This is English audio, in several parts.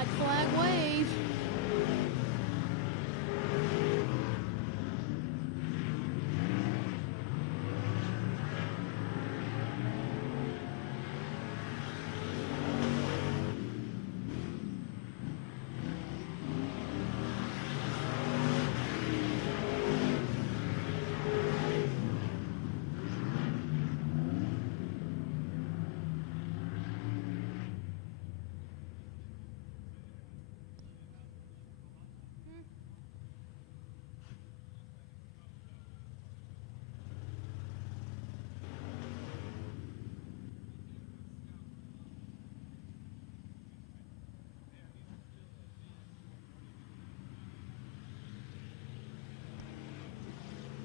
White flag wave.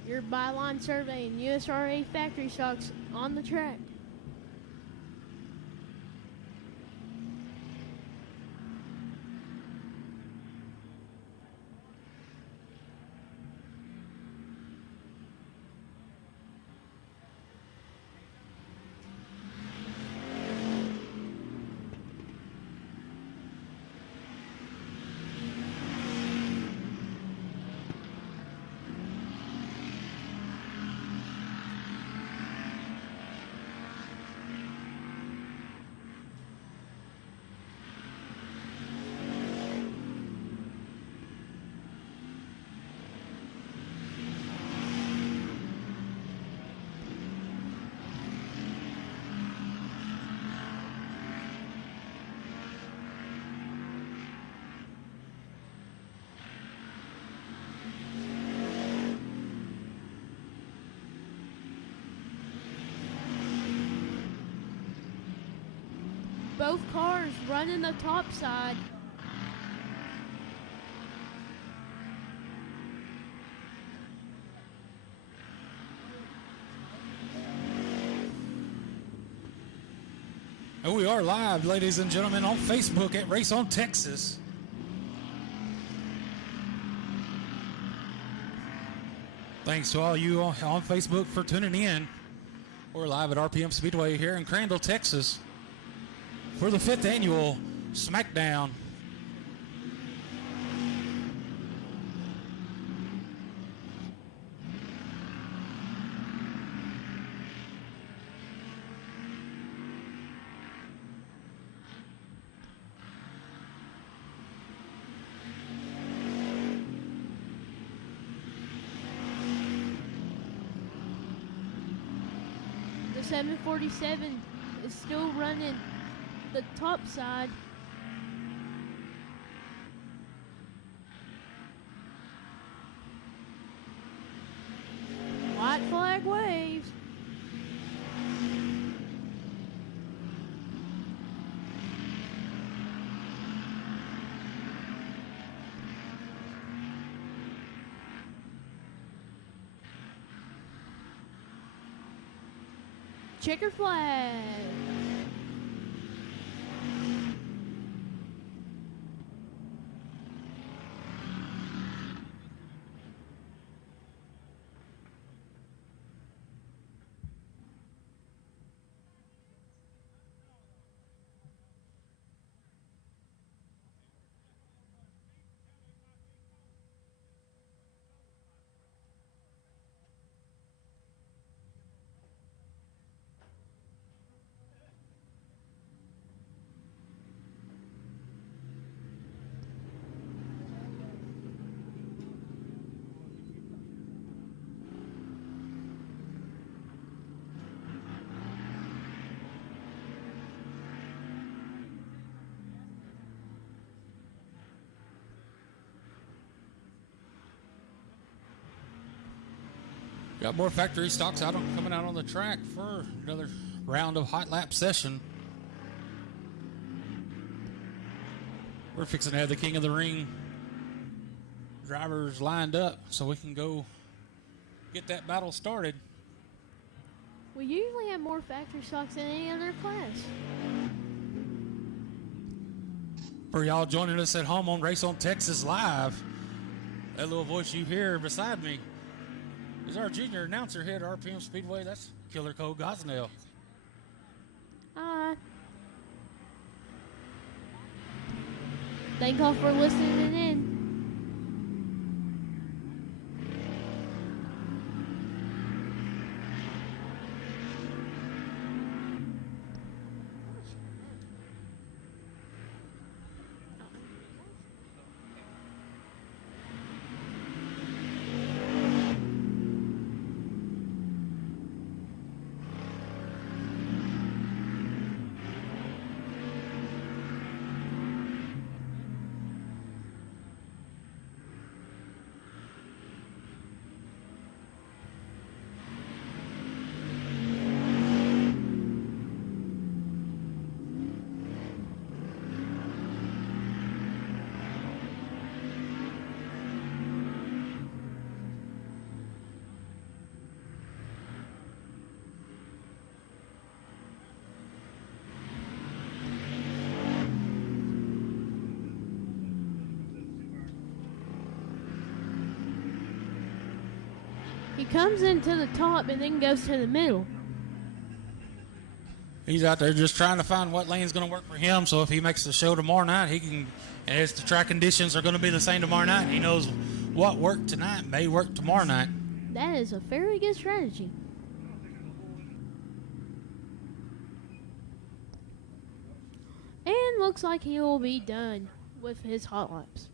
Your byline survey and USRA factory stocks on the track. Both cars running the top side. And we are live, ladies and gentlemen, on Facebook at Race on Texas. Thanks to all you on Facebook for tuning in. We're live at RPM Speedway here in Crandall, Texas for the 5th annual SmackDown. The 747 is still running the top side. White flag waves. Checker flag. Got more factory stocks coming out on the track for another round of hot lap session. We're fixing to have the King of the Ring drivers lined up so we can go get that battle started. We usually have more factory stocks than any other class. For y'all joining us at home on Race on Texas Live, that little voice you hear beside me is our junior announcer here at RPM Speedway. That's Killer Cole Gosnell. Hi. Thank all for listening in. He comes into the top and then goes to the middle. He's out there just trying to find what lane's going to work for him. So if he makes the show tomorrow night, he can, and if the track conditions are going to be the same tomorrow night, he knows what worked tonight may work tomorrow night. That is a very good strategy. And looks like he will be done with his hot laps.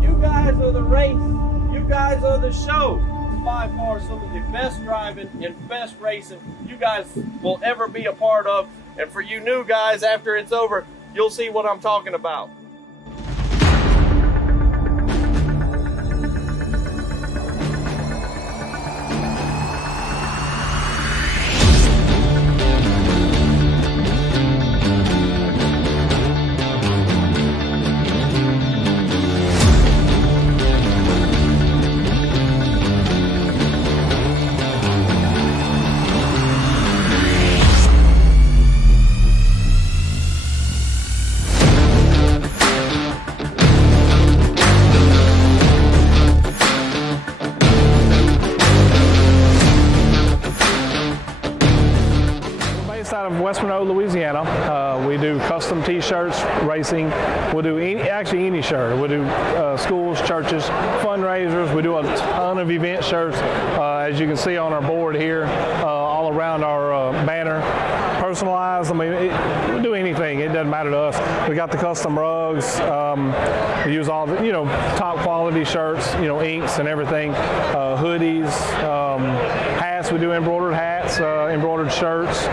You guys are the race. You guys are the show. By far some of the best driving and best racing you guys will ever be a part of. And for you new guys, after it's over, you'll see what I'm talking about. Out of West Monroe, Louisiana. We do custom t-shirts, racing. We'll do any shirt. We'll do schools, churches, fundraisers. We do a ton of event shirts, as you can see on our board here, all around our banner. Personalized, I mean, we do anything. It doesn't matter to us. We got the custom rugs. We use all the, top quality shirts, inks and everything, hoodies, hats. We do embroidered hats, embroidered shirts.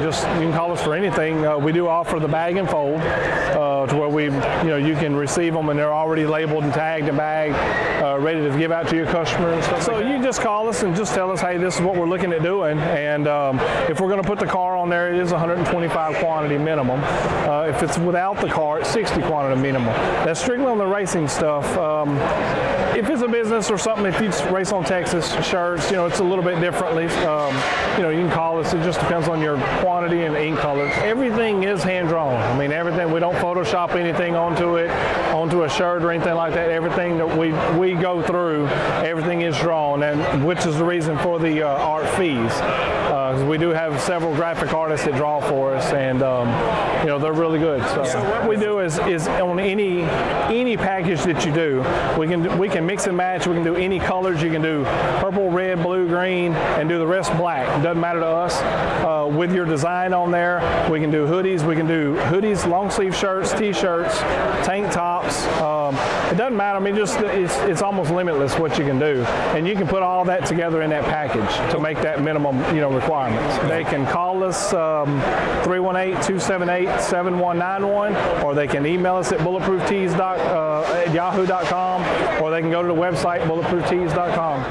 Just you can call us for anything. We do offer the bag and fold, to where you can receive them and they're already labeled and tagged and bagged, ready to give out to your customer and stuff. So like you just call us and just tell us, hey, this is what we're looking at doing, and if we're going to put the car on there, it is 125 quantity minimum. If it's without the car, it's 60 quantity minimum. That's strictly on the racing stuff. If it's a business or something, if you race on Texas shirts, it's a little bit differently. You can call us. It just depends on your quantity and ink colors. Everything is hand drawn. I mean, everything. We don't Photoshop anything onto a shirt or anything like that. Everything that we go through, everything is drawn, and which is the reason for the art fees. We do have several graphic artists that draw for us, and they're really good. So what we do is on any package that you do, we can mix and match. We can do any colors. You can do purple, red, blue, green, and do the rest black. It doesn't matter to us. With your design on there, we can do hoodies. We can do hoodies, long sleeve shirts, t-shirts, tank tops. It doesn't matter. I mean, it's almost limitless what you can do, and you can put all that together in that package to make that minimum requirements. They can call us 318-278-7191, or they can email us at bulletprooftees at yahoo.com, or they can go to the website bulletprooftees.com.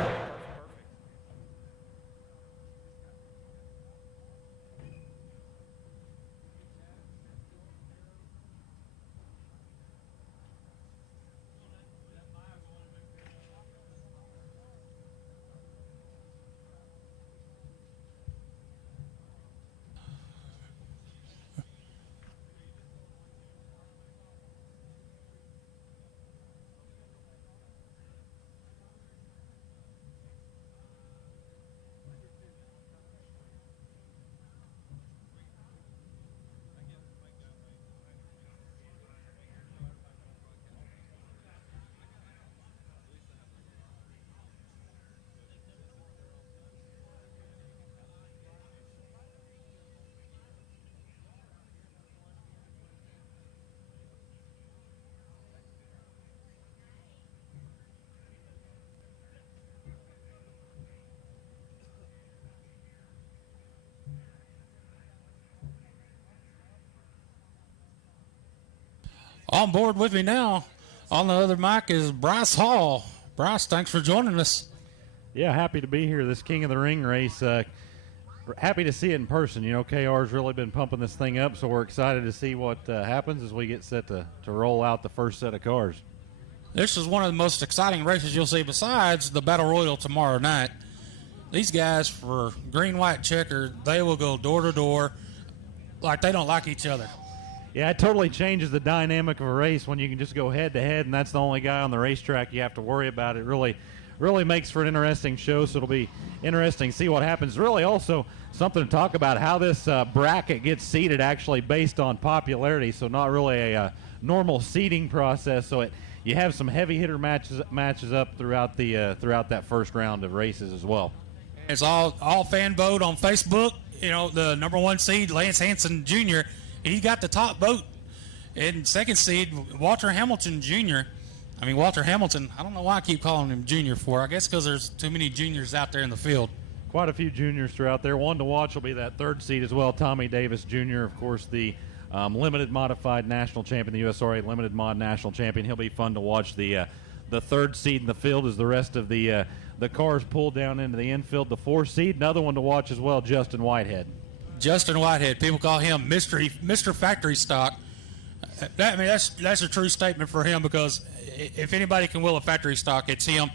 On board with me now, on the other mic, is Bryce Hall. Bryce, thanks for joining us. Yeah, happy to be here. This King of the Ring race. Happy to see it in person. You know, KR's really been pumping this thing up, so we're excited to see what happens as we get set to roll out the first set of cars. This is one of the most exciting races you'll see besides the Battle Royal tomorrow night. These guys for green, white, checker, they will go door to door like they don't like each other. Yeah, it totally changes the dynamic of a race when you can just go head to head, and that's the only guy on the racetrack you have to worry about. It really makes for an interesting show, so it'll be interesting to see what happens. Really also something to talk about, how this bracket gets seeded actually based on popularity, so not really a normal seeding process. So you have some heavy hitter matches up throughout that first round of races as well. It's all fan vote on Facebook. You know, the number 1 seed, Lance Hansen Jr., he got the top vote. And second seed, Walter Hamilton Jr. I mean, Walter Hamilton, I don't know why I keep calling him Junior for. I guess because there's too many juniors out there in the field. Quite a few juniors throughout there. One to watch will be that third seed as well, Tommy Davis Jr., of course, the limited modified national champion, the USRA limited mod national champion. He'll be fun to watch. The third seed in the field as the rest of the cars pull down into the infield. The 4 seed, another one to watch as well, Justin Whitehead. Justin Whitehead, people call him Mr. Factory Stock. That's a true statement for him, because if anybody can wheel a factory stock, it's him.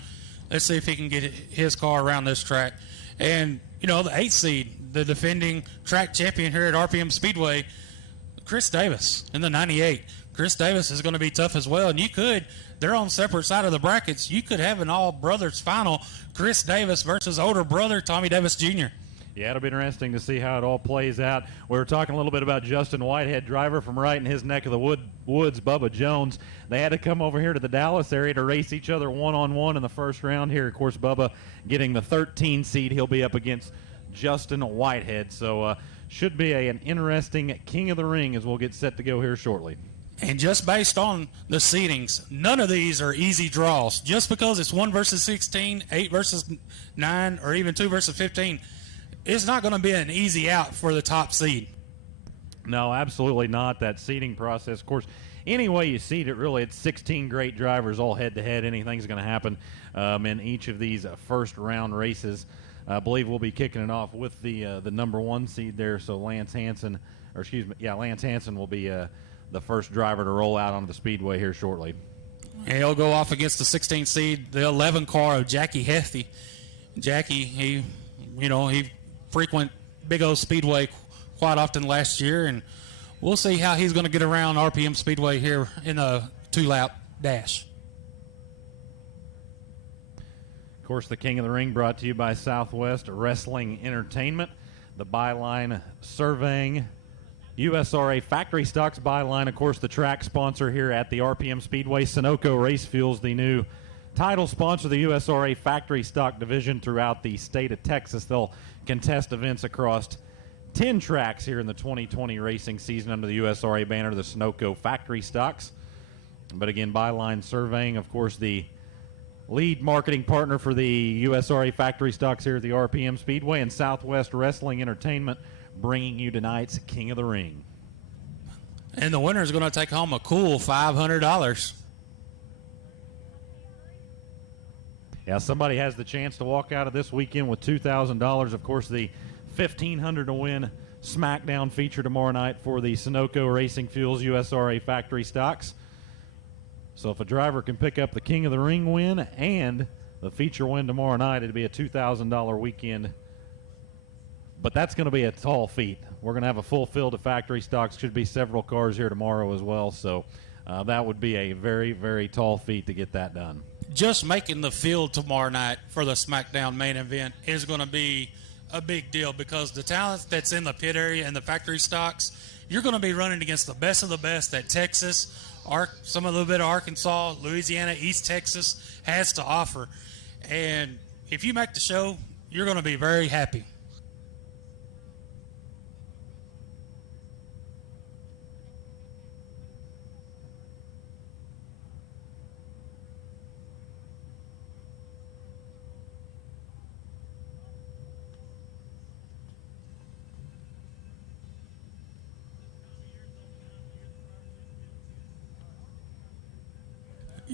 Let's see if he can get his car around this track. And, you know, the 8th seed, the defending track champion here at RPM Speedway, Chris Davis in the 98. Chris Davis is going to be tough as well. And they're on separate side of the brackets. You could have an all-brothers final, Chris Davis versus older brother Tommy Davis Jr. Yeah, it'll be interesting to see how it all plays out. We were talking a little bit about Justin Whitehead, driver from right in his neck of the woods, Bubba Jones. They had to come over here to the Dallas area to race each other one-on-one in the first round here. Of course, Bubba getting the 13 seed. He'll be up against Justin Whitehead. So should be an interesting King of the Ring as we'll get set to go here shortly. And just based on the seedings, none of these are easy draws. Just because it's 1 versus 16, 8 versus 9, or even 2 versus 15, it's not going to be an easy out for the top seed. No, absolutely not. That seeding process, of course, any way you seed it, really, it's 16 great drivers all head-to-head. Anything's going to happen in each of these first-round races. I believe we'll be kicking it off with the number 1 seed there. So Lance Hansen will be the first driver to roll out onto the speedway here shortly. And he'll go off against the 16 seed, the 11 car of Jackie Hefty. Jackie, he frequent Big O Speedway quite often last year, and we'll see how he's going to get around RPM Speedway here in a 2-lap dash. Of course, the King of the Ring brought to you by Southwest Wrestling Entertainment, the Byline Surveying, USRA Factory Stocks Byline, of course, the track sponsor here at the RPM Speedway. Sunoco Race Fuels, the new title sponsor of the USRA Factory Stock Division throughout the state of Texas. They'll contest events across 10 tracks here in the 2020 racing season under the USRA banner, the Sunoco Factory Stocks. But again, Byline Surveying, of course, the lead marketing partner for the USRA Factory Stocks here at the RPM Speedway, and Southwest Wrestling Entertainment bringing you tonight's King of the Ring. And the winner is going to take home a cool $500. Yeah, somebody has the chance to walk out of this weekend with $2,000. Of course, the $1,500 to win SmackDown feature tomorrow night for the Sunoco Racing Fuels USRA Factory Stocks. So if a driver can pick up the King of the Ring win and the feature win tomorrow night, it'd be a $2,000 weekend. But that's going to be a tall feat. We're going to have a full field of factory stocks. Should be several cars here tomorrow as well. So that would be a very, very tall feat to get that done. Just making the field tomorrow night for the SmackDown main event is going to be a big deal, because the talent that's in the pit area and the factory stocks, you're going to be running against the best of the best that Texas, some a little bit of Arkansas, Louisiana, East Texas has to offer. And if you make the show, you're going to be very happy.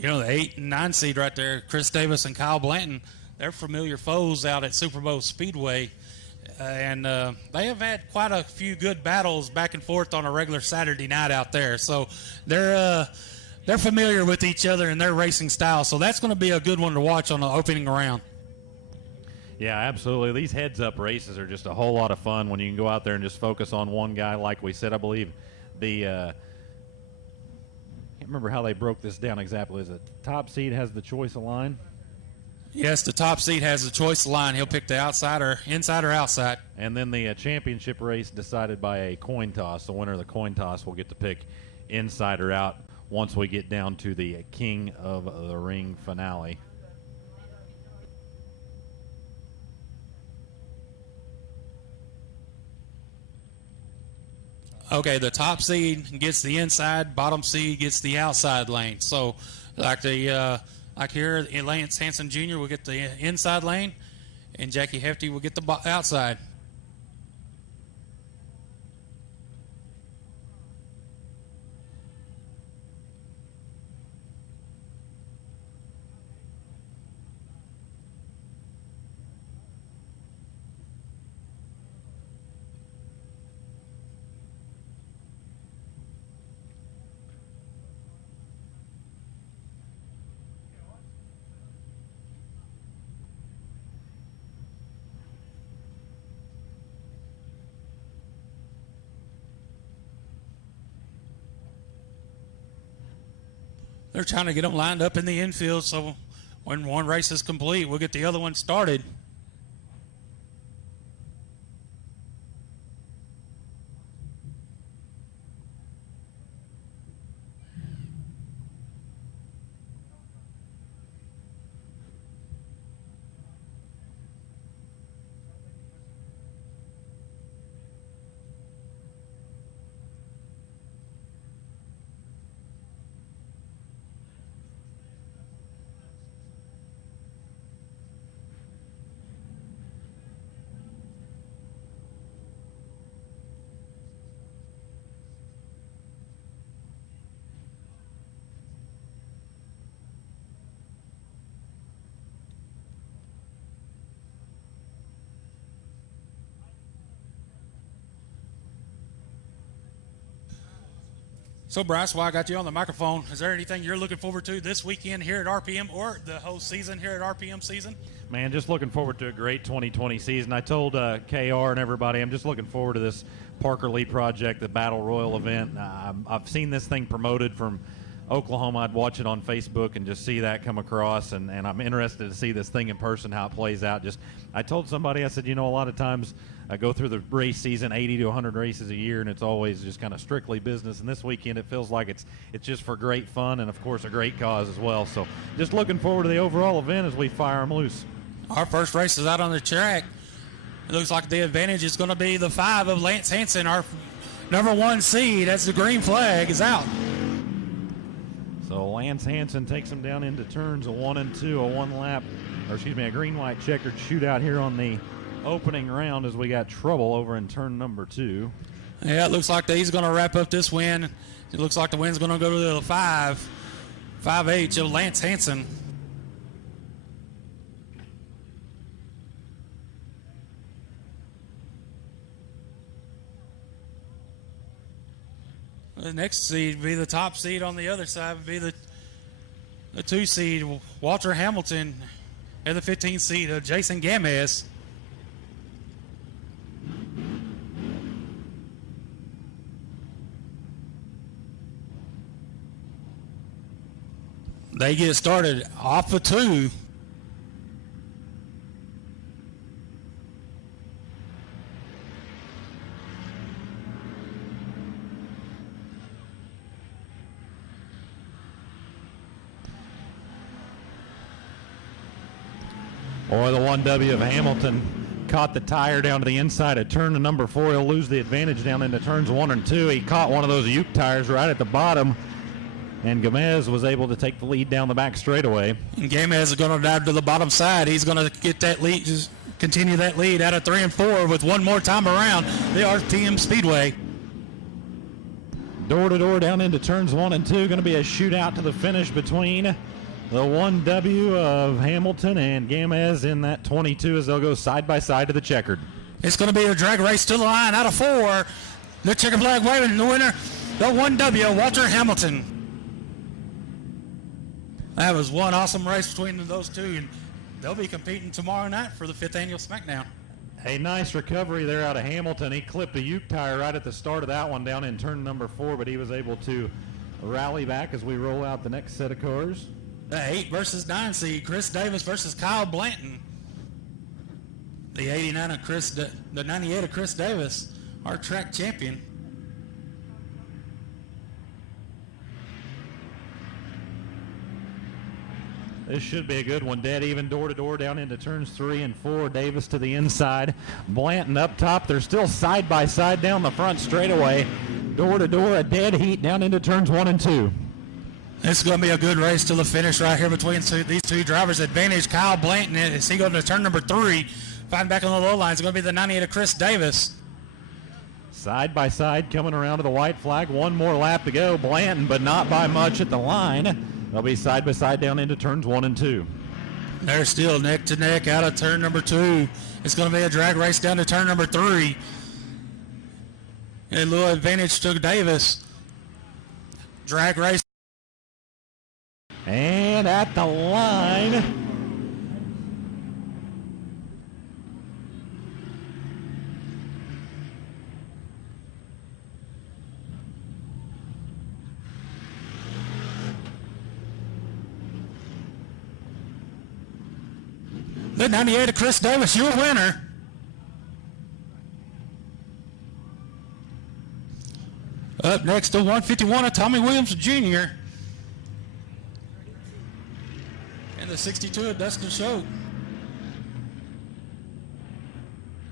You know, the 8 and 9 seed right there, Chris Davis and Kyle Blanton, they're familiar foes out at Superbowl Speedway. And they have had quite a few good battles back and forth on a regular Saturday night out there. So they're familiar with each other and their racing style. So that's going to be a good one to watch on the opening round. Yeah, absolutely. These heads-up races are just a whole lot of fun when you can go out there and just focus on one guy. Like we said, I believe the can't remember how they broke this down exactly. Is it top seed has the choice of line? Yes, the top seed has the choice of line. He'll pick the inside or outside. And then the championship race decided by a coin toss. The winner of the coin toss will get to pick inside or out once we get down to the King of the Ring finale. Okay, the top seed gets the inside, bottom seed gets the outside lane. So, like here, Lance Hansen Jr. will get the inside lane, and Jackie Hefty will get the outside. They're trying to get them lined up in the infield so when one race is complete, we'll get the other one started. So, Bryce, while I got you on the microphone, is there anything you're looking forward to this weekend here at RPM or the whole season here at RPM season? Man, just looking forward to a great 2020 season. I told KR and everybody I'm just looking forward to this Parker Lee project, the Battle Royal event. I've seen this thing promoted from Oklahoma. I'd watch it on Facebook and just see that come across, and I'm interested to see this thing in person, how it plays out. I told somebody, I said, a lot of times I go through the race season, 80 to 100 races a year, and it's always just kind of strictly business. And this weekend it feels like it's just for great fun and, of course, a great cause as well. So just looking forward to the overall event as we fire them loose. Our first race is out on the track. It looks like the advantage is going to be the 5 of Lance Hansen, our number 1 seed. As the green flag is out. So Lance Hansen takes him down into turns a 1 and 2, a green-white checkered shootout here on the opening round as we got trouble over in turn number 2. Yeah, it looks like he's going to wrap up this win. It looks like the win's going to go to the 5H of Lance Hansen. The next seed would be the top seed on the other side, would be the 2 seed, Walter Hamilton, and the 15th seed of Jason Gamez. They get started off of 2. Or the 1W of Hamilton caught the tire down to the inside of turn to number 4. He'll lose the advantage down into turns 1 and 2. He caught one of those Uke tires right at the bottom, and Gamez was able to take the lead down the back straightaway. And Gamez is going to dive to the bottom side. He's going to get that lead, just continue that lead out of 3 and 4 with one more time around the RPM Speedway. Door to door down into turns 1 and 2. Going to be a shootout to the finish between The 1W of Hamilton and Gamez in that 22 as they'll go side by side to the checkered. It's going to be a drag race to the line out of 4. The checkered flag waving. The winner, the 1W, Walter Hamilton. That was one awesome race between those two, and they'll be competing tomorrow night for the 5th annual SmackDown. A nice recovery there out of Hamilton. He clipped a Uke tire right at the start of that one down in turn number 4, but he was able to rally back as we roll out the next set of cars. The 8 versus 9 seed, Chris Davis versus Kyle Blanton. The 89 of the 98 of Chris Davis, our track champion. This should be a good one. Dead even door to door down into turns 3 and 4. Davis to the inside. Blanton up top. They're still side by side down the front straightaway. Door to door, a dead heat down into turns 1 and 2. This is going to be a good race till the finish right here between these two drivers. Advantage Kyle Blanton as he goes to turn number 3. Fighting back on the low line is going to be the 98 of Chris Davis. Side by side coming around to the white flag. One more lap to go. Blanton, but not by much at the line. They'll be side by side down into turns 1 and 2. They're still neck to neck out of turn number 2. It's going to be a drag race down to turn number 3. And a little advantage to Davis. Drag race. And at the line. The 98 of Chris Davis, your winner. Up next, the 151 of Tommy Williams Jr. And the 62 of Dustin Schoch.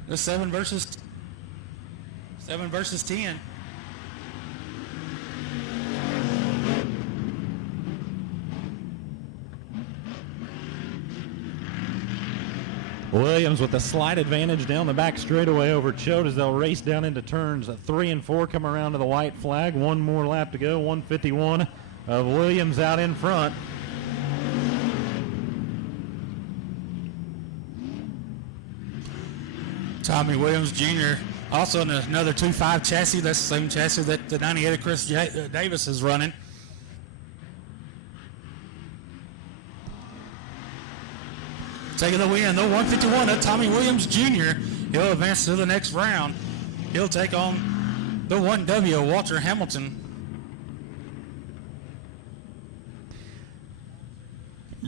The 7 versus 10. Williams with a slight advantage down the back straightaway over Choate as they'll race down into turns 3 and 4, come around to the white flag. One more lap to go. 151 of Williams out in front. Tommy Williams Jr. also in another 2.5 chassis. That's the same chassis that the 98 of Chris Davis is running. Taking the win, the 151 of Tommy Williams Jr. He'll advance to the next round. He'll take on the 1W, Walter Hamilton.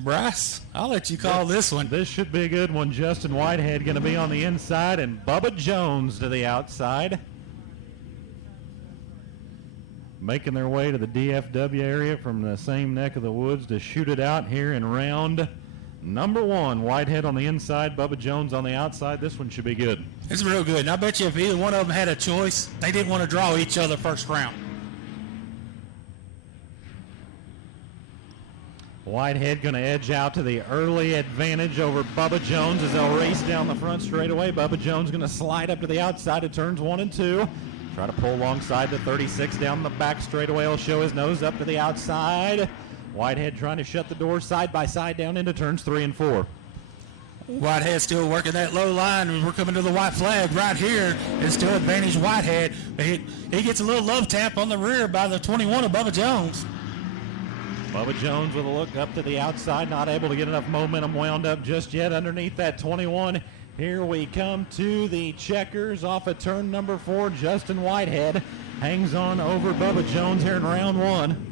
Bryce, I'll let you call this one. This should be a good one. Justin Whitehead going to be on the inside and Bubba Jones to the outside. Making their way to the DFW area from the same neck of the woods to shoot it out here in round number 1. Whitehead on the inside, Bubba Jones on the outside. This one should be good. It's real good. And I bet you if either one of them had a choice, they didn't want to draw each other first round. Whitehead going to edge out to the early advantage over Bubba Jones as they'll race down the front straightaway. Bubba Jones going to slide up to the outside of turns 1 and 2. Try to pull alongside the 36 down the back straightaway. He'll show his nose up to the outside. Whitehead trying to shut the door side by side down into turns 3 and 4. Whitehead still working that low line. We're coming to the white flag right here. It's still advantage Whitehead. But he gets a little love tap on the rear by the 21 of Bubba Jones. Bubba Jones with a look up to the outside, not able to get enough momentum wound up just yet underneath that 21. Here we come to the checkers off of turn number 4. Justin Whitehead hangs on over Bubba Jones here in round 1.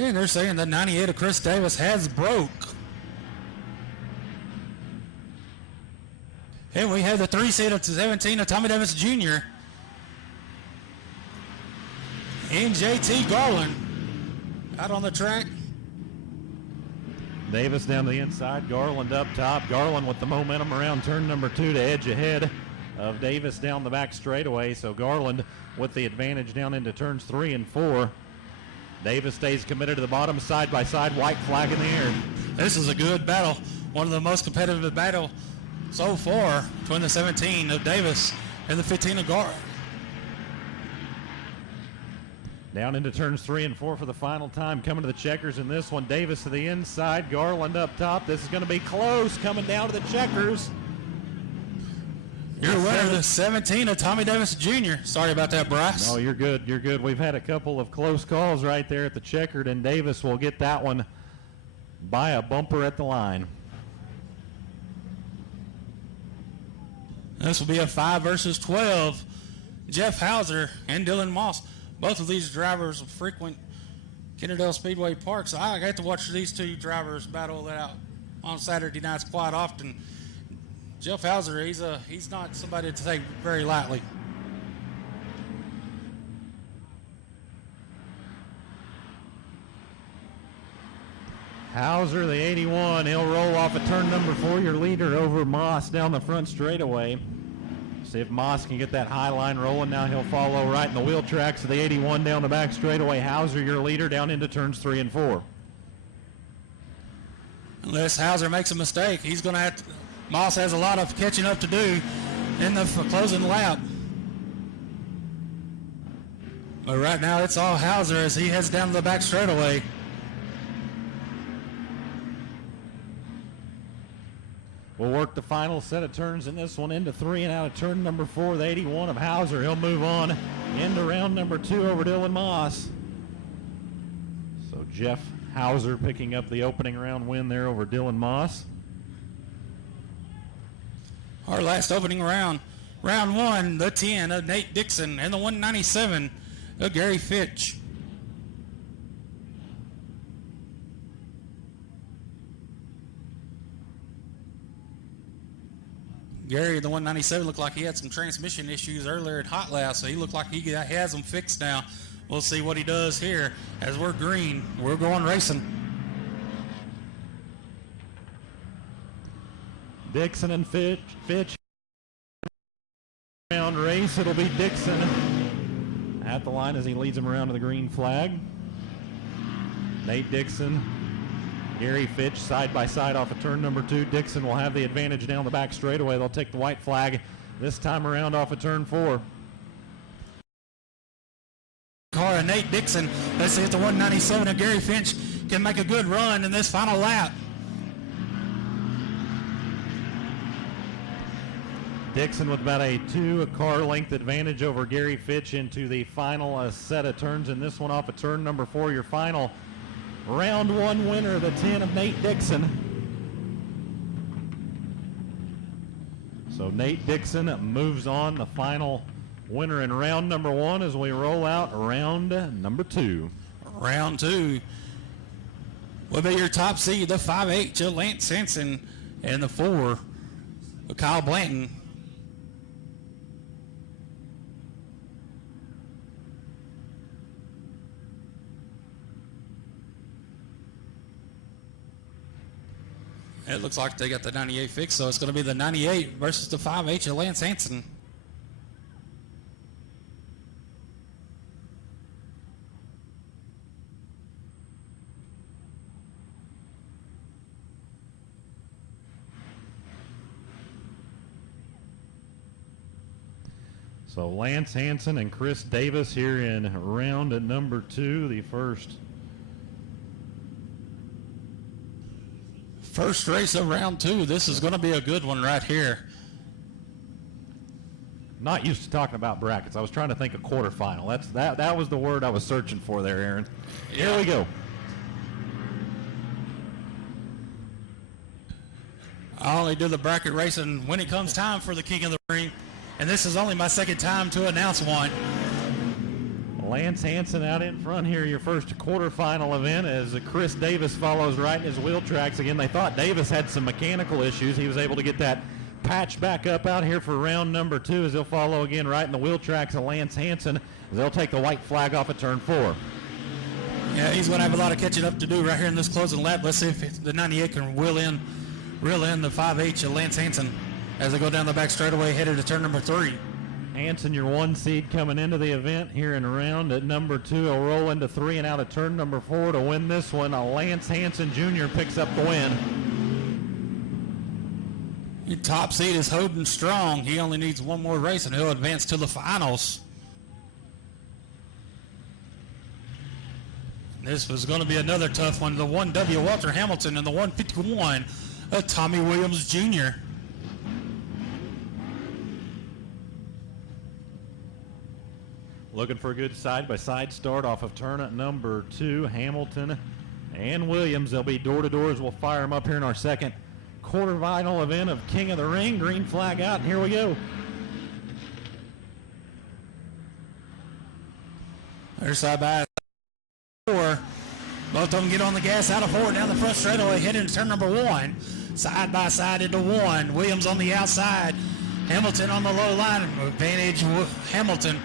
And they're saying the 98 of Chris Davis has broke. And we have the 3 seed of 17 of Tommy Davis Jr. and JT Garland out on the track. Davis down to the inside, Garland up top. Garland with the momentum around turn number 2 to edge ahead of Davis down the back straightaway. So Garland with the advantage down into turns 3 and 4. Davis stays committed to the bottom, side by side, white flag in the air. This is a good battle. One of the most competitive battle so far between the 17 of Davis and the 15 of Garland. Down into turns 3 and 4 for the final time. Coming to the checkers in this one. Davis to the inside. Garland up top. This is going to be close. Coming down to the checkers. Your winner, the 17 of Tommy Davis Jr. Sorry about that, Bryce. No, you're good. You're good. We've had a couple of close calls right there at the checkered, and Davis will get that one by a bumper at the line. This will be a 5 versus 12. Jeff Hauser and Dylan Moss. Both of these drivers frequent Kennedale Speedway Park, so I get to watch these two drivers battle it out on Saturday nights quite often. Jeff Hauser, he's not somebody to take very lightly. Hauser, the 81, he'll roll off at turn number 4. Your leader over Moss down the front straightaway. See if Moss can get that high line rolling. Now he'll follow right in the wheel tracks of the 81 down the back straightaway. Hauser, your leader, down into turns 3 and 4. Unless Hauser makes a mistake, he's going to have to. Moss has a lot of catching up to do in the closing lap. But right now it's all Hauser as he heads down to the back straightaway. We'll work the final set of turns in this one into 3 and out of turn number 4, the 81 of Hauser. He'll move on into round number 2 over Dylan Moss. So Jeff Hauser picking up the opening round win there over Dylan Moss. Our last opening round, round 1, the 10 of Nate Dixon and the 197 of Gary Fitch. Gary, the 197, looked like he had some transmission issues earlier at Hot Lap, so he looked like he has them fixed now. We'll see what he does here. As we're green, we're going racing. Dixon and Fitch. Round race, it'll be Dixon at the line as he leads him around to the green flag. Nate Dixon, Gary Fitch side by side off of turn number 2. Dixon will have the advantage down the back straightaway. They'll take the white flag this time around off of turn 4. Car and Nate Dixon, let's see if the 197 of Gary Fitch can make a good run in this final lap. Dixon with about a 2-car length advantage over Gary Fitch into the final set of turns in this one off of turn number 4. Your final round 1 winner, the 10 of Nate Dixon. So Nate Dixon moves on, the final winner in round number 1 as we roll out round number 2. Round 2 will be your top seed, the 5'8", of Lance Henson, and the 4 of Kyle Blanton. It looks like they got the 98 fixed, so it's going to be the 98 versus the 5'8" of Lance Hanson. So Lance Hanson and Chris Davis here in round number 2, the first race of round 2. This is going to be a good one right here. Not used to talking about brackets. I was trying to think of quarterfinal. That was the word I was searching for there, Aaron. Yeah. Here we go. I only do the bracket racing when it comes time for the King of the Ring, and this is only my second time to announce one. Lance Hanson out in front here, your first quarterfinal event, as Chris Davis follows right in his wheel tracks. Again, they thought Davis had some mechanical issues. He was able to get that patch back up out here for round number 2 as he'll follow again right in the wheel tracks of Lance Hanson as they'll take the white flag off at turn 4. Yeah, he's going to have a lot of catching up to do right here in this closing lap. Let's see if the 98 can reel in the 5'8" of Lance Hanson. as they go down the back straightaway headed to turn number 3. Hanson, your 1 seed coming into the event here in round at number 2. He'll roll into 3 and out of turn number 4 to win this one. Lance Hanson Jr. picks up the win. Your top seed is Hoden Strong. He only needs one more race and he'll advance to the finals. This was going to be another tough one. The 1W Walter Hamilton and the 151 Tommy Williams Jr. Looking for a good side-by-side start off of turn at number 2. Hamilton and Williams. They'll be door-to-door as we'll fire them up here in our second quarterfinal event of King of the Ring. Green flag out, and here we go. They're side by 4. Both of them get on the gas out of 4 down the front straightaway heading to turn number 1. Side by side into 1. Williams on the outside. Hamilton on the low line. Advantage Hamilton.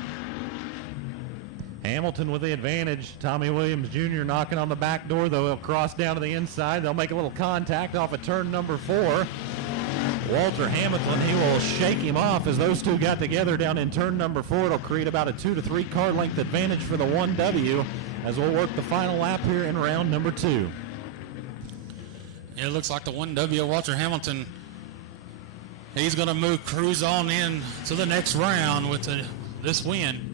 Hamilton with the advantage. Tommy Williams Jr. knocking on the back door, though. He'll cross down to the inside. They'll make a little contact off of turn number 4. Walter Hamilton, he will shake him off as those two got together down in turn number 4. It'll create about a 2 to 3 car length advantage for the 1W as we'll work the final lap here in round number 2. It looks like the 1W Walter Hamilton, he's going to cruise on in to the next round with this win.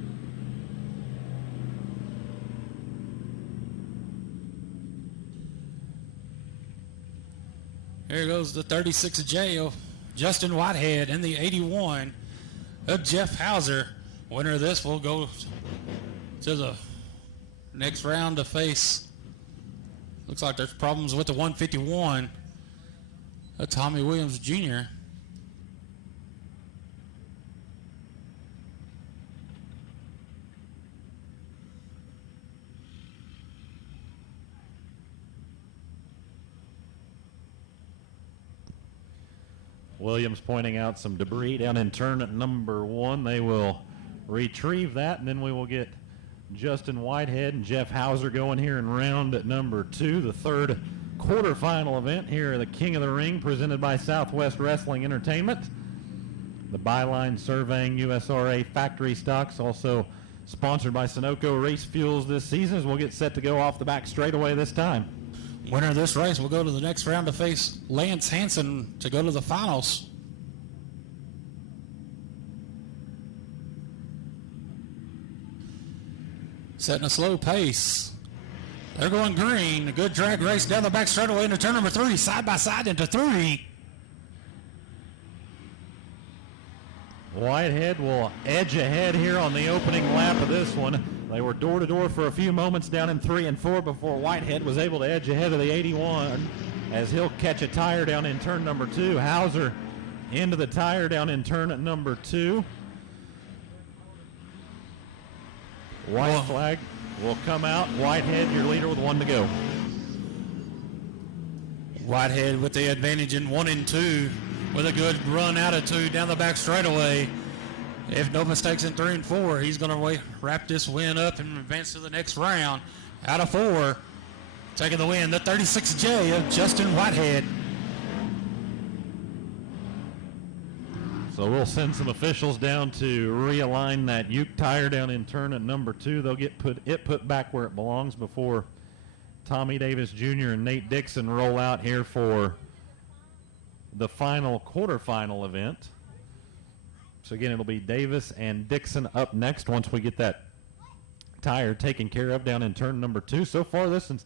Here goes the 36J of Justin Whitehead and the 81 of Jeff Hauser. Winner of this will go to the next round to face. Looks like there's problems with the 151 of Tommy Williams Jr. Williams pointing out some debris down in turn at number 1. They will retrieve that, and then we will get Justin Whitehead and Jeff Hauser going here in round at number 2, the third quarterfinal event here at the King of the Ring presented by Southwest Wrestling Entertainment. The Byline Surveying USRA Factory Stocks, also sponsored by Sunoco Race Fuels this season, as we'll get set to go off the back straightaway this time. Winner of this race will go to the next round to face Lance Hanson to go to the finals. Setting a slow pace. They're going green. A good drag race down the back straightaway into turn number 3. Side by side into 3. Whitehead will edge ahead here on the opening lap of this one. They were door-to-door for a few moments down in 3 and 4 before Whitehead was able to edge ahead of the 81 as he'll catch a tire down in turn number 2. Hauser into the tire down in turn at number 2. White flag will come out. Whitehead, your leader with 1 to go. Whitehead with the advantage in 1 and 2 with a good run attitude down the back straightaway. If no mistakes in 3 and 4, he's going to wrap this win up and advance to the next round. Out of 4, taking the win, the 36J of Justin Whitehead. So we'll send some officials down to realign that Uke tire down in turn at number 2. They'll get put back where it belongs before Tommy Davis Jr. and Nate Dixon roll out here for the final quarterfinal event. So again, it'll be Davis and Dixon up next once we get that tire taken care of down in turn number 2. So far, this is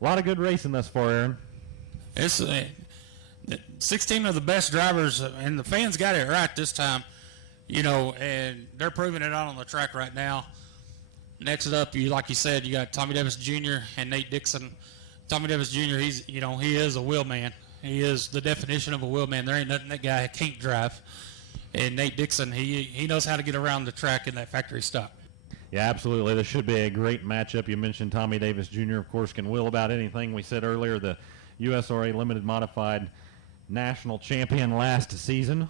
a lot of good racing thus far, Aaron. It's 16 of the best drivers, and the fans got it right this time, and they're proving it out on the track right now. Next up, like you said, you got Tommy Davis Jr. and Nate Dixon. Tommy Davis Jr., he is a wheel man. He is the definition of a wheel man. There ain't nothing that guy can't drive. And Nate Dixon, he knows how to get around the track in that factory stock. Yeah, absolutely. This should be a great matchup. You mentioned Tommy Davis Jr., of course, can wheel about anything. We said earlier the USRA Limited Modified National Champion last season.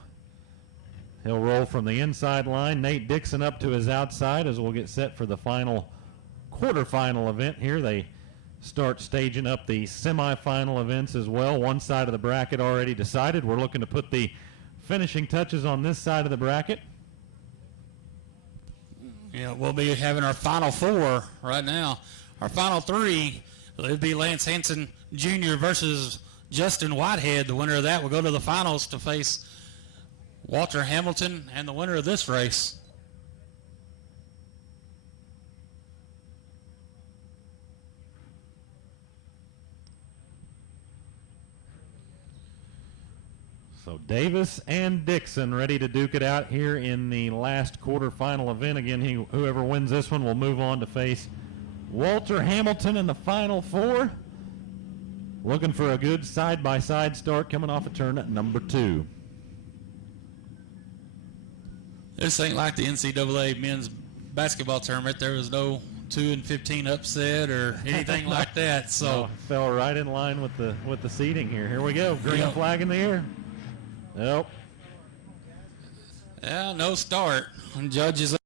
He'll roll from the inside line. Nate Dixon up to his outside as we'll get set for the final quarterfinal event here. They start staging up the semifinal events as well. One side of the bracket already decided. We're looking to put the finishing touches on this side of the bracket. Yeah, we'll be having our final four right now. Our final three, it'll be Lance Hansen Jr. versus Justin Whitehead. The winner of that will go to the finals to face Walter Hamilton and the winner of this race. So Davis and Dixon ready to duke it out here in the last quarterfinal event. Again, whoever wins this one will move on to face Walter Hamilton in the final four. Looking for a good side-by-side start coming off of turn number 2. This ain't like the NCAA men's basketball tournament. There was no 2-15 upset or anything like that. So no, fell right in line with the seating here. Here we go. Green flag in the air. Nope. Yeah, no start. Judges.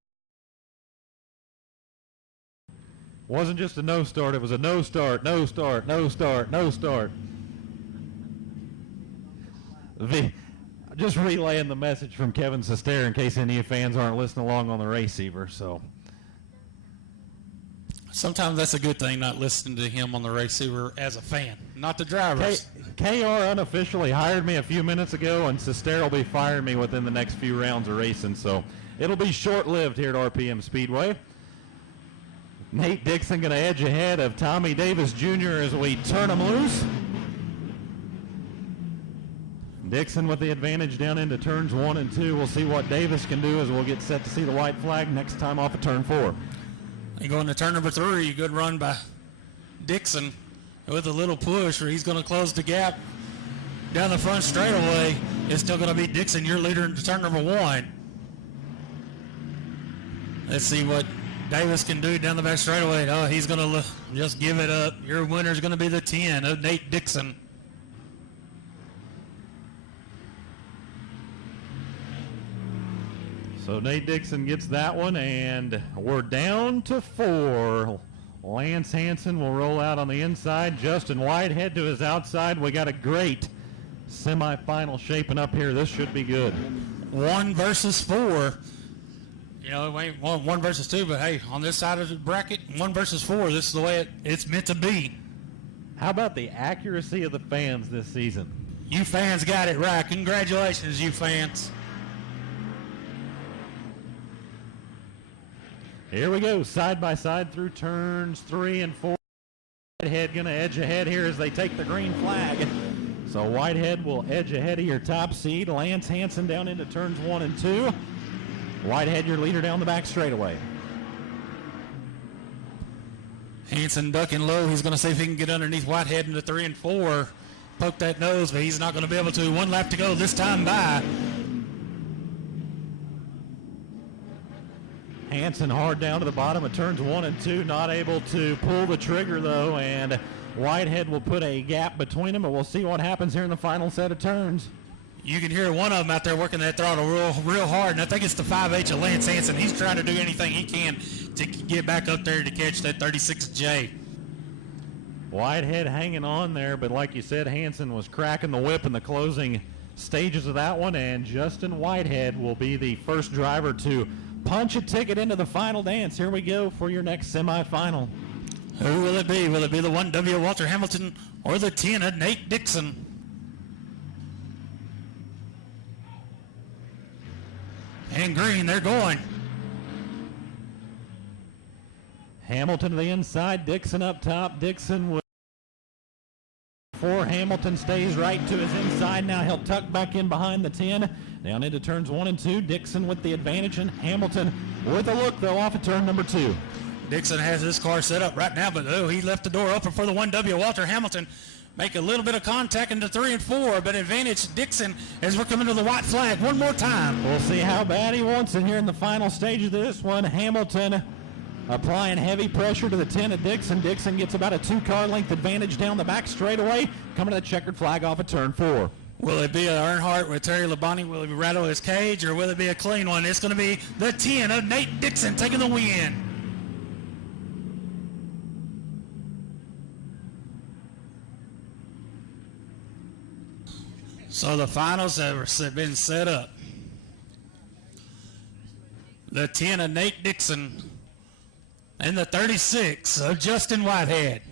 Wasn't just a no start, it was a no start, no start, no start, no start. Just relaying the message from Kevin Sester in case any of you fans aren't listening along on the receiver. So sometimes that's a good thing, not listening to him on the receiver as a fan, not the drivers. KR unofficially hired me a few minutes ago, and Sester will be firing me within the next few rounds of racing, so it'll be short-lived here at RPM Speedway. Nate Dixon going to edge ahead of Tommy Davis Jr. as we turn him loose. Dixon with the advantage down into turns 1 and 2. We'll see what Davis can do as we'll get set to see the white flag next time off of turn 4. You go into turn number 3, good run by Dixon with a little push where he's going to close the gap down the front straightaway. It's still going to be Dixon, your leader into turn number 1. Let's see what Davis can do down the back straightaway. Oh, he's going to just give it up. Your winner is going to be the 10 of Nate Dixon. So Nate Dixon gets that one, and we're down to 4. Lance Hansen will roll out on the inside. Justin Whitehead to his outside. We got a great semifinal shaping up here. This should be good. 1 versus 4. You know, it ain't 1 versus 2, but hey, on this side of the bracket, 1 versus 4, this is the way it's meant to be. How about the accuracy of the fans this season? You fans got it right. Congratulations, you fans. Here we go, side by side through turns 3 and 4. Whitehead going to edge ahead here as they take the green flag. So Whitehead will edge ahead of your top seed. Lance Hansen down into turns 1 and 2. Whitehead, your leader down the back straightaway. Hansen ducking low. He's going to see if he can get underneath Whitehead into 3 and 4. Poke that nose, but he's not going to be able to. 1 lap to go this time by. Hansen hard down to the bottom of turns 1 and 2, not able to pull the trigger though, and Whitehead will put a gap between them, but we'll see what happens here in the final set of turns. You can hear one of them out there working that throttle real hard, and I think it's the 5H of Lance Hansen. He's trying to do anything he can to get back up there to catch that 36J. Whitehead hanging on there, but like you said, Hansen was cracking the whip in the closing stages of that one, and Justin Whitehead will be the first driver to punch a ticket into the final dance. Here we go for your next semifinal. Who will it be? Will it be the 1W Walter Hamilton or the 10 of Nate Dixon? And green, they're going. Hamilton to the inside, Dixon up top. Dixon will Hamilton stays right to his inside. Now he'll tuck back in behind the 10. Down into turns 1 and 2. Dixon with the advantage, and Hamilton with a look, though, off of turn number 2. Dixon has his car set up right now, but he left the door open for the 1W. Walter Hamilton make a little bit of contact into 3 and 4, but advantage Dixon as we're coming to the white flag one more time. We'll see how bad he wants it here in the final stage of this one. Hamilton applying heavy pressure to the 10 of Dixon. Dixon gets about a 2-car length advantage down the back straightaway, coming to the checkered flag off of turn 4. Will it be an Earnhardt with Terry Labonte? Will he rattle his cage, or will it be a clean one? It's going to be the 10 of Nate Dixon taking the win. So the finals have been set up. The 10 of Nate Dixon and the 36 of Justin Whitehead.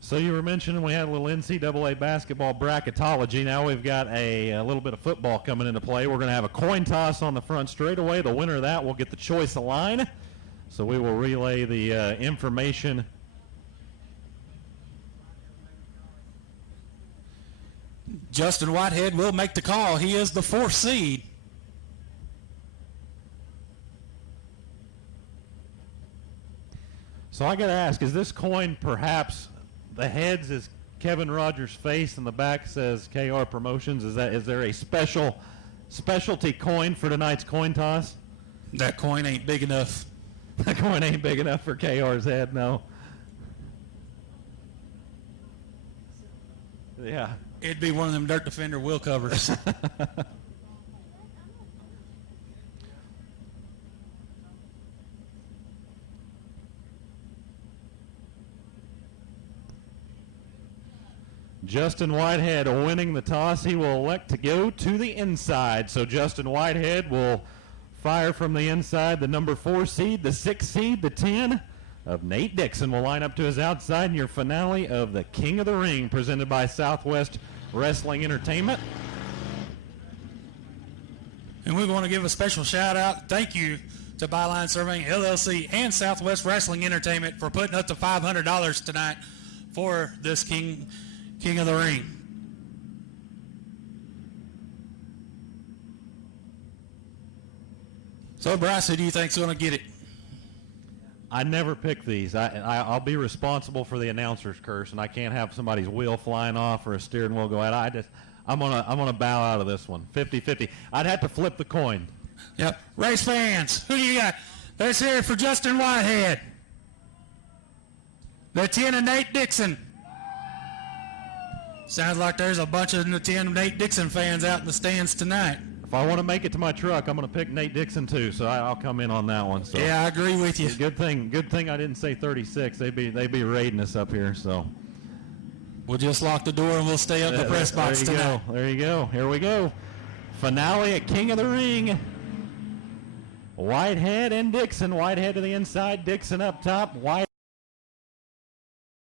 So you were mentioning we had a little NCAA basketball bracketology. Now we've got a little bit of football coming into play. We're going to have a coin toss on the front straightaway. The winner of that will get the choice of line. So we will relay the information. Justin Whitehead will make the call. He is the 4th seed. So I got to ask, is this coin perhaps the heads is Kevin Rogers' face and the back says KR Promotions? Is there a specialty coin for tonight's coin toss? That coin ain't big enough. That coin ain't big enough for KR's head, no. Yeah. It'd be one of them Dirt Defender wheel covers. Justin Whitehead winning the toss. He will elect to go to the inside. So Justin Whitehead will fire from the inside. The number 4 seed, the 6 seed, the 10 of Nate Dixon will line up to his outside in your finale of the King of the Ring, presented by Southwest Wrestling Entertainment. And we want to give a special shout out. Thank you to Byline Surveying LLC and Southwest Wrestling Entertainment for putting up to $500 tonight for this King of the Ring. So Bryce, who do you think's going to get it? I never pick these. I'll be responsible for the announcer's curse, and I can't have somebody's wheel flying off or a steering wheel go out. I'm gonna bow out of this one. 50-50. I'd have to flip the coin. Yep. Race fans, who do you got? Let's hear it for Justin Whitehead. The 10 of Nate Dixon. Sounds like there's a bunch of the 10 of Nate Dixon fans out in the stands tonight. If I want to make it to my truck, I'm going to pick Nate Dixon too, so I'll come in on that one. So. Yeah, I agree with you. Good thing I didn't say 36. They'd be raiding us up here. So we'll just lock the door and we'll stay up the press box tonight. There you go. Here we go. Finale at King of the Ring. Whitehead and Dixon. Whitehead to the inside, Dixon up top. Whitehead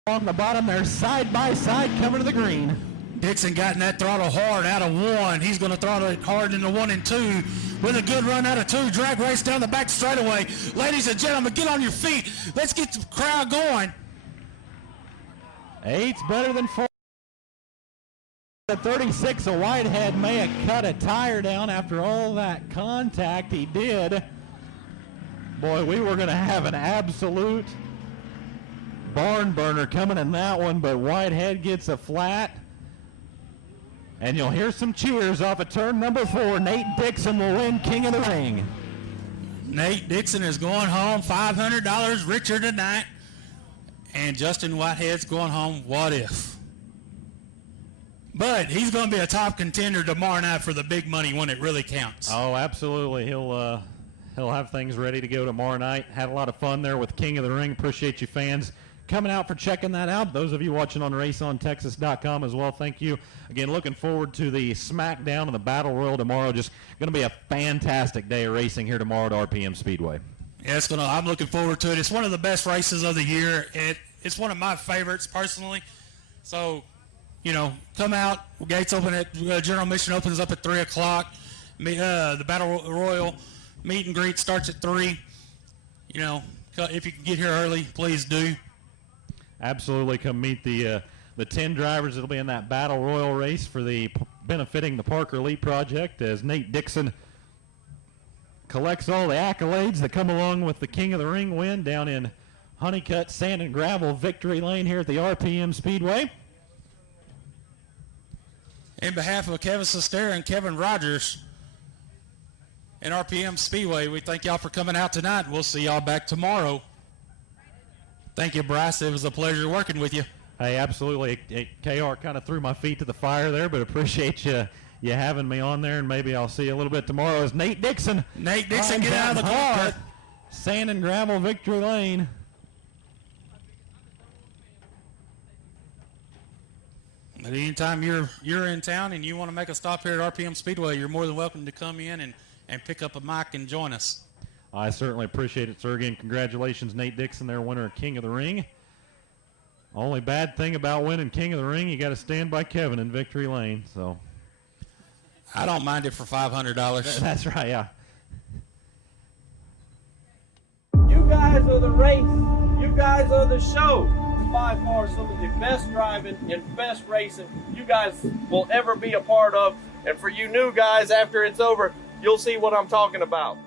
on the bottom. They're side by side coming to the green. Dixon got in that throttle hard out of 1. He's going to throttle it hard into 1 and 2 with a good run out of 2. Drag race down the back straightaway. Ladies and gentlemen, get on your feet. Let's get the crowd going. 8's better than 4. The 36 of Whitehead may have cut a tire down after all that contact he did. Boy, we were going to have an absolute barn burner coming in that one, but Whitehead gets a flat. And you'll hear some cheers off of turn number 4. Nate Dixon will win King of the Ring. Nate Dixon is going home $500 richer tonight. And Justin Whitehead's going home what if. But he's going to be a top contender tomorrow night for the big money when it really counts. Oh, absolutely. He'll have things ready to go tomorrow night. Had a lot of fun there with King of the Ring. Appreciate you fans coming out for checking that out. Those of you watching on raceontexas.com as well, thank you. Again, looking forward to the SmackDown and the Battle Royal tomorrow. Just going to be a fantastic day of racing here tomorrow at RPM Speedway. Yeah, I'm looking forward to it. It's one of the best races of the year. It's one of my favorites personally. So, come out. Gates open at General Mission opens up at 3 o'clock. The Battle Royal meet and greet starts at 3. If you can get here early, please do. Absolutely, come meet the 10 drivers that'll be in that Battle Royal race for the benefiting the Parker Elite Project as Nate Dixon collects all the accolades that come along with the King of the Ring win down in Honeycutt Sand and Gravel Victory Lane here at the RPM Speedway. In behalf of Kevin Sestera and Kevin Rogers and RPM Speedway, we thank y'all for coming out tonight. We'll see y'all back tomorrow. Thank you, Bryce. It was a pleasure working with you. Hey, absolutely. KR kind of threw my feet to the fire there, but appreciate you you having me on there, and maybe I'll see you a little bit tomorrow. Is Nate Dixon. Nate Dixon, climbs get out of the that car. car. Sand and gravel victory lane. But anytime you're in town and you want to make a stop here at RPM Speedway, you're more than welcome to come in and pick up a mic and join us. I certainly appreciate it, sir. Again, congratulations, Nate Dixon, their winner of King of the Ring. Only bad thing about winning King of the Ring, you got to stand by Kevin in victory lane. So I don't mind it for $500. that's right, yeah. You guys are the race. You guys are the show. By far some of the best driving and best racing you guys will ever be a part of. And for you new guys, after it's over, you'll see what I'm talking about.